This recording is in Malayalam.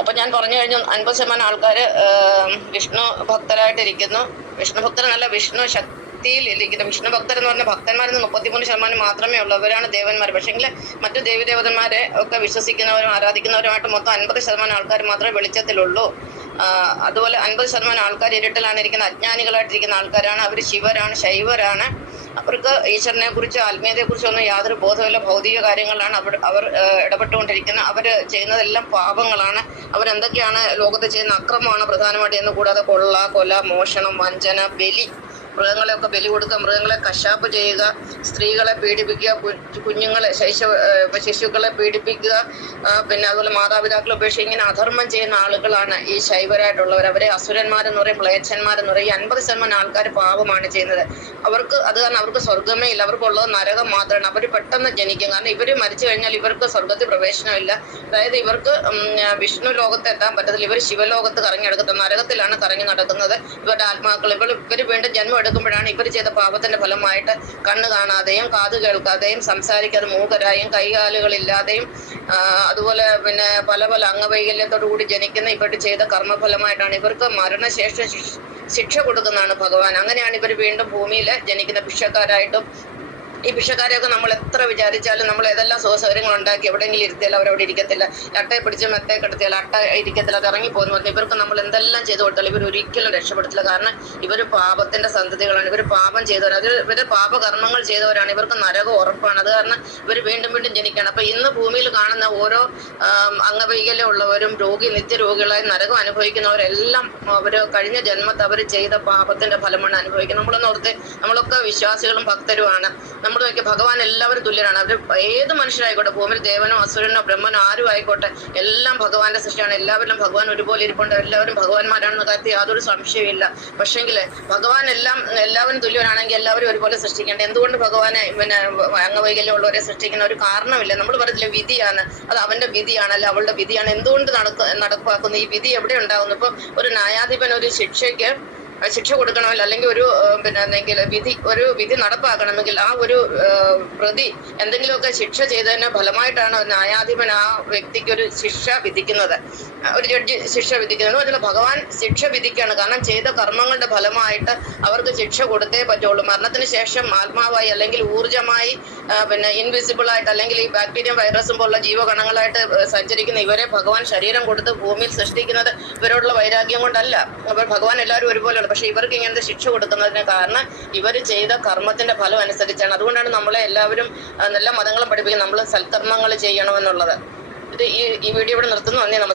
അപ്പൊ ഞാൻ പറഞ്ഞു കഴിഞ്ഞു അൻപത് ശതമാനം ആൾക്കാർ വിഷ്ണു ഭക്തരായിട്ടിരിക്കുന്നു. വിഷ്ണു ഭക്തരെന്നല്ല വിഷ്ണു ശക്തിയിൽ ഇരിക്കുന്നു. വിഷ്ണു ഭക്തർ എന്ന് പറഞ്ഞ ഭക്തന്മാരിൽ മുപ്പത്തിമൂന്ന് ശതമാനം മാത്രമേ ഉള്ളവരാണ് ദേവന്മാർ. പക്ഷേങ്കിൽ മറ്റു ദേവിദേവന്മാരെ ഒക്കെ വിശ്വസിക്കുന്നവരും ആരാധിക്കുന്നവരുമായിട്ട് മൊത്തം അൻപത് ശതമാനം ആൾക്കാർ മാത്രമേ വെളിച്ചത്തിലുള്ളൂ. അതുപോലെ അൻപത് ശതമാനം ആൾക്കാർ ഇരുട്ടിലാണ് ഇരിക്കുന്ന അജ്ഞാനികളായിട്ടിരിക്കുന്ന ആൾക്കാരാണ്. അവർ ശിവരാണ് ശൈവരാണ്. അവർക്ക് ഈശ്വരനെ കുറിച്ച് ആത്മീയതയെ കുറിച്ച് ഒന്നും യാതൊരു ബോധമില്ല ഭൗതിക കാര്യങ്ങളാണ് അവർ അവർ ഇടപെട്ടുകൊണ്ടിരിക്കുന്നത് അവർ ചെയ്യുന്നതെല്ലാം പാപങ്ങളാണ്. അവരെന്തൊക്കെയാണ് ലോകത്ത് ചെയ്യുന്ന അക്രമമാണ് പ്രധാനമായിട്ട് എന്ന് കൂടാതെ കൊള്ള കൊല മോഷണം വഞ്ചന ബലി. മൃഗങ്ങളെയൊക്കെ ബലി കൊടുക്കുക മൃഗങ്ങളെ കശാപ്പ് ചെയ്യുക സ്ത്രീകളെ പീഡിപ്പിക്കുക കുഞ്ഞുങ്ങളെ ശൈശവ ശിശുക്കളെ പീഡിപ്പിക്കുക പിന്നെ അതുപോലെ മാതാപിതാക്കളെ ഉപേക്ഷിച്ച് ഇങ്ങനെ അധർമ്മം ചെയ്യുന്ന ആളുകളാണ് ഈ ശൈവരായിട്ടുള്ളവർ. അവരെ അസുരന്മാരെന്ന് പറയും പ്ലേച്ചന്മാരെന്ന് പറയും ഈ അൻപത് ശതമാനം ആൾക്കാർ പാപമാണ് ചെയ്യുന്നത്. അവർക്ക് അത് കാരണം അവർക്ക് സ്വർഗമേ ഇല്ല അവർക്കുള്ളത് നരകം മാത്രമാണ്. അവർ പെട്ടെന്ന് ജനിക്കും. കാരണം ഇവർ മരിച്ചു കഴിഞ്ഞാൽ ഇവർക്ക് സ്വർഗത്തിൽ പ്രവേശനമില്ല അതായത് ഇവർക്ക് വിഷ്ണു ലോകത്ത് എത്താൻ പറ്റത്തില്ല. ഇവർ ശിവലോകത്ത് കറങ്ങി നടക്കുന്നത് നരകത്തിലാണ് കറങ്ങി നടക്കുന്നത്. ഇവരുടെ ആത്മാക്കൾ ഇവർ ഇവർ വീണ്ടും ജന്മം എടുക്കുമ്പോഴാണ് ഇവർ ചെയ്ത പാപത്തിന്റെ ഫലമായിട്ട് കണ്ണ് കാണാതെയും കാത് കേൾക്കാതെയും സംസാരിക്കാതെ മൂകരായും കൈകാലുകളില്ലാതെയും അതുപോലെ പിന്നെ പല പല അംഗവൈകല്യത്തോടു കൂടി ജനിക്കുന്ന ഇവർ ചെയ്ത കർമ്മഫലമായിട്ടാണ് ഇവർക്ക് മരണശേഷം ശിക്ഷ- കൊടുക്കുന്നതാണ് ഭഗവാൻ. അങ്ങനെയാണ് ഇവർ വീണ്ടും ഭൂമിയിൽ ജനിക്കുന്ന ഭിക്ഷക്കാരായിട്ടും ഈ ഭിക്ഷക്കാരെയൊക്കെ നമ്മൾ എത്ര വിചാരിച്ചാലും നമ്മൾ ഏതെല്ലാം സുഖസൗകര്യങ്ങൾ ഉണ്ടാക്കി എവിടെയെങ്കിലും ഇരുത്തിയാൽ അവരവിടെ ഇരിക്കത്തില്ല. അട്ടയെ പിടിച്ച് മെത്തയെ കിടത്തിയാൽ അട്ട ഇരിക്കത്തില്ല അത് ഇറങ്ങി പോകുന്നു പറഞ്ഞു ഇവർക്ക് നമ്മൾ എന്തെല്ലാം ചെയ്തു കൊടുത്താലും ഇവർ ഒരിക്കലും രക്ഷപ്പെടുത്തില്ല. കാരണം ഇവർ പാപത്തിന്റെ സന്തതികളാണ് ഇവർ പാപം ചെയ്തവരാണ്. അത് ഇവർ പാപകർമ്മങ്ങൾ ചെയ്തവരാണ്. ഇവർക്ക് നരകം ഉറപ്പാണ്. അത് കാരണം ഇവർ വീണ്ടും വീണ്ടും ജനിക്കുകയാണ്. അപ്പൊ ഇന്ന് ഭൂമിയിൽ കാണുന്ന ഓരോ അംഗവൈകല്യമുള്ളവരും രോഗി നിത്യരോഗികളായി നരകം അനുഭവിക്കുന്നവരെല്ലാം അവർ കഴിഞ്ഞ ജന്മത്ത് അവർ ചെയ്ത പാപത്തിന്റെ ഫലമാണ് അനുഭവിക്കുന്നത്. നമ്മളൊന്ന് ഓർത്ത് നമ്മളൊക്കെ വിശ്വാസികളും ഭക്തരുമാണ്. നമ്മൾ നോക്കിയ ഭഗവാൻ എല്ലാവരും തുല്യരാണ്. അവർ ഏത് മനുഷ്യരായിക്കോട്ടെ ഭൂമിയിൽ ദേവനോ അസുരനോ ബ്രഹ്മനോ ആരും ആയിക്കോട്ടെ എല്ലാം ഭഗവാന്റെ സൃഷ്ടിയാണ്. എല്ലാവരും ഭഗവാൻ ഒരുപോലെ ഇരിപ്പുണ്ട്. എല്ലാവരും ഭഗവാന്മാരാണെന്ന കാര്യത്തിൽ യാതൊരു സംശയമില്ല പക്ഷെങ്കിൽ ഭഗവാൻ എല്ലാം എല്ലാവരും തുല്യരാണെങ്കിൽ എല്ലാവരും ഒരുപോലെ സൃഷ്ടിക്കേണ്ടത് എന്തുകൊണ്ട് ഭഗവാനെ പിന്നെ അംഗവൈകല്യം ഉള്ളവരെ സൃഷ്ടിക്കുന്ന ഒരു കാരണമില്ല? നമ്മൾ പറയത്തില്ല വിധിയാണ്. അത് അവന്റെ വിധിയാണ് അവളുടെ വിധിയാണ്. എന്തുകൊണ്ട് നടക്ക നടപ്പാക്കുന്നു? ഈ വിധി എവിടെ ഉണ്ടാകുന്നു ഇപ്പൊ ഒരു ന്യായാധിപൻ ഒരു ശിക്ഷയ്ക്ക് ശിക്ഷ കൊടുക്കണമെങ്കിൽ അല്ലെങ്കിൽ ഒരു പിന്നെ എന്തെങ്കിൽ വിധി ഒരു വിധി നടപ്പാക്കണമെങ്കിൽ ആ ഒരു പ്രതി എന്തെങ്കിലുമൊക്കെ ശിക്ഷ ചെയ്തതിന് ഫലമായിട്ടാണ് ന്യായാധിപൻ ആ വ്യക്തിക്ക് ഒരു ശിക്ഷ വിധിക്കുന്നത്. ഒരു ജഡ്ജി ശിക്ഷ വിധിക്കുന്നത്. അതിൽ ഭഗവാൻ ശിക്ഷ വിധിക്കുകയാണ്. കാരണം ചെയ്ത കർമ്മങ്ങളുടെ ഫലമായിട്ട് അവർക്ക് ശിക്ഷ കൊടുത്തേ പറ്റുള്ളൂ. മരണത്തിന് ശേഷം ആത്മാവായി അല്ലെങ്കിൽ ഊർജമായി പിന്നെ ഇൻവിസിബിൾ ആയിട്ട് അല്ലെങ്കിൽ ഈ ബാക്ടീരിയ വൈറസും പോലുള്ള ജീവകണങ്ങളായിട്ട് സഞ്ചരിക്കുന്ന ഇവരെ ഭഗവാൻ ശരീരം കൊടുത്ത് ഭൂമിയിൽ സൃഷ്ടിക്കുന്നത് ഇവരോടുള്ള വൈരാഗ്യം കൊണ്ടല്ല. അവർ ഭഗവാൻ എല്ലാവരും ഒരുപോലെയാണ് പക്ഷെ ഇവർക്ക് ഇങ്ങനത്തെ ശിക്ഷ കൊടുക്കുന്നതിന് കാരണം ഇവർ ചെയ്ത കർമ്മത്തിന്റെ ഫലം അനുസരിച്ചാണ്. അതുകൊണ്ടാണ് നമ്മളെ എല്ലാവരും നല്ല മതങ്ങളും പഠിപ്പിക്കുന്നത് നമ്മൾ സൽക്കർമ്മങ്ങൾ ചെയ്യണമെന്നുള്ളത്. ഇത് ഈ ഈ വീഡിയോ ഇവിടെ നിർത്തുന്നു. നന്ദി